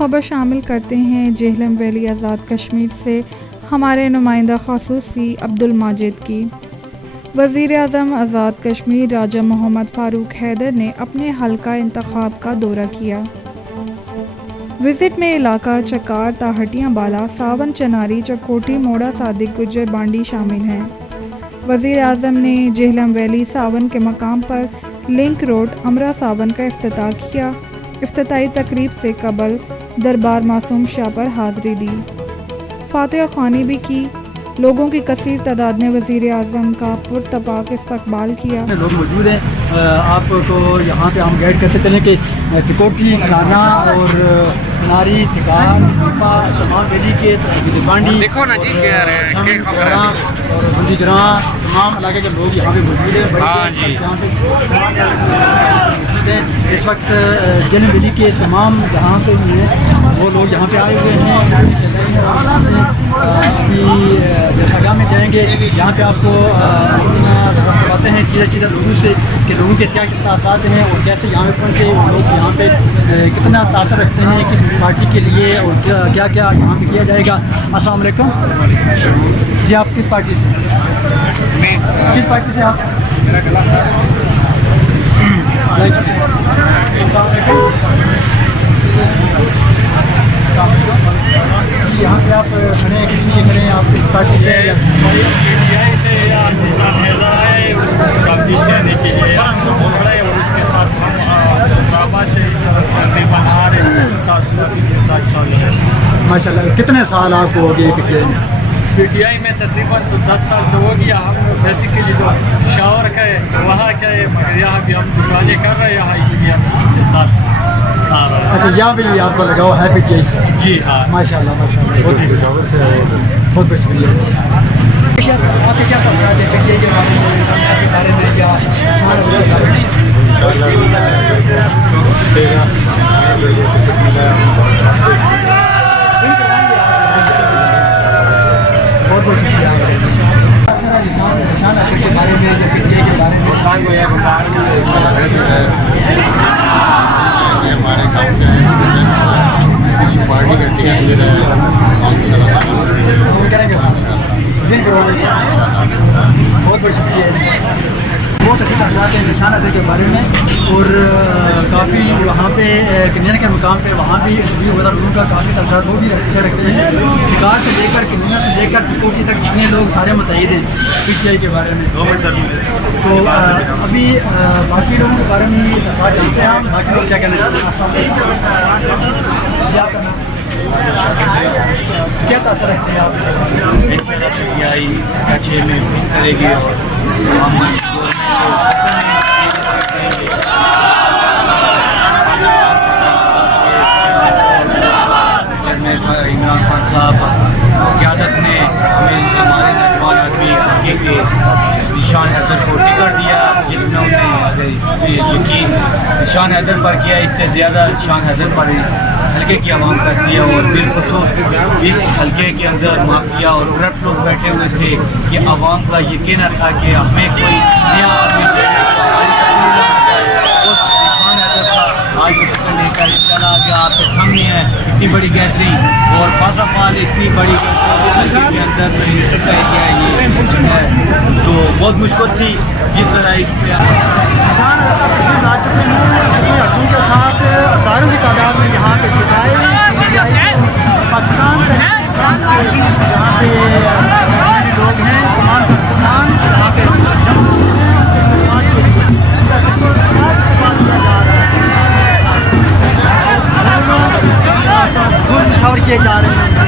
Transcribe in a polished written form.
خبر شامل کرتے ہیں جہلم ویلی آزاد کشمیر سے ہمارے نمائندہ خصوصی عبدالماجد کی۔ وزیر اعظم آزاد کشمیر راجہ محمد فاروق حیدر نے اپنے حلقہ انتخاب کا دورہ کیا۔ وزٹ میں علاقہ چکار تاہٹیاں بالا ساون چناری چکوٹھی موڑا صادق گجر بانڈی شامل ہیں۔ وزیر اعظم نے جہلم ویلی ساون کے مقام پر لنک روڈ امرا ساون کا افتتاح کیا۔ افتتاحی تقریب سے قبل دربار معصوم شاہ پر حاضری دی، فاتحہ خوانی بھی کی۔ لوگوں کی کثیر تعداد نے وزیر اعظم کا پرتپاک استقبال کیا۔ لوگ موجود ہیں، آپ کو یہاں پہ ہم گائیڈ کرتے چلیں کہ چکوٹھی کلانا اور کناری چکار تمام ویلی کے بانڈی دیکھو نا جی کہہ رہے ہیں کہ خبر ہے اور بندی گراں تمام علاقے کے لوگ یہاں پہ موجود ہیں۔ ہاں جی اس وقت جن ویلی کے تمام جہاں پہ وہ لوگ یہاں پہ آئے ہوئے ہیں، ابھی جگہ میں جائیں گے جہاں پہ آپ کو بتاتے ہیں چیزیں لوگوں سے کہ لوگوں کے کیا تاثرات ہیں اور کیسے یہاں پہ پہنچے، لوگ یہاں پہ کتنا تاثر رکھتے ہیں کس پارٹی کے لیے اور کیا کیا یہاں پہ کیا جائے گا۔ السلام علیکم جی، آپ کس پارٹی سے؟ کس پارٹی سے آپ؟ یہاں پہ آپ کھڑے ہیں، کسی سے کھڑے ہیں، آپ کس پارٹی سے؟ ماشاء اللہ، کتنے سال آپ کو ہو گئے پی ٹی آئی میں تقریباً تو 10 سال تو ہو گیا۔ ہم بیسیکلی تو شاور کا ہے وہاں کا ہے، مگر یہاں بھی ہم دکانیں کر رہے ہیں یہاں، اس لیے ہم اس کے ساتھ آ رہے ہیں۔ اچھا، یہاں پہ بھی آپ کو لگاؤ ہے پی ٹی آئی سے؟ جی ہاں، ماشاء اللہ ماشاء اللہ، بہت بہت شکریہ۔ آپ کے کیا تاثرات ہیں پی ٹی آئی کے بارے میں کیا؟ بہت بہت شکریہ نشان کے بارے میں یا پی ٹی آئی کے بارے میں؟ ہمارے گاؤں کا ہے، اس پارٹی کا ٹکٹ لے رہا ہے، بہت بہت شکریہ۔ بہت اچھے تاثرات ہیں نشان عطیہ کے بارے میں، اور کافی وہاں پہ کنیا کے مقام پہ وہاں بھی وغیرہ لوگوں کا کافی تاثرات وہ بھی اچھے رکھتے ہیں۔ شکار سے لے کر کنیا سے لے کر چکوٹھی تک جتنے لوگ سارے متعہد ہیں پی ٹی آئی کے بارے میں۔ تو ابھی باقی لوگوں کے بارے میں تاثرات جانتے ہیں ہم، باقی لوگ کیا کہنا چاہتے ہیں؟ کیا تاثر رکھتے ہیں آپ؟ پی آئی اچھے میں کرے گی۔ عمران خان صاحب قیادت نے ہمیں ہمارے نوجوان آدمی حلقے کے نشان حیدر کو ٹکٹ دیا، جس میں انہوں نے یقین نشان حیدر پر کیا، اس سے زیادہ نشان حیدر پر حلقے کی عوام کرتی ہے۔ اور بالخصوص اس حلقے کے اندر مافیا اور کرپٹ لوگ بیٹھے ہوئے تھے کہ عوام کا یقین تھا کہ ہمیں کوئی نیا آدمی آج لے کر چلا گیا۔ آپ کے سامنے ہے اتنی بڑی گیدرنگ اور فاضا فال اتنی بڑی گیدرنگ کے اندر طے کیا ہے، تو بہت مشکل تھی جس طرح اس پہ ہڈوں کے ساتھ ہزاروں کی تعداد میں یہاں پہ ستائے پاکستان یہاں پہ لوگ ہیں، تمام پاکستان یہاں پہ مشاور کیے جا رہے ہیں۔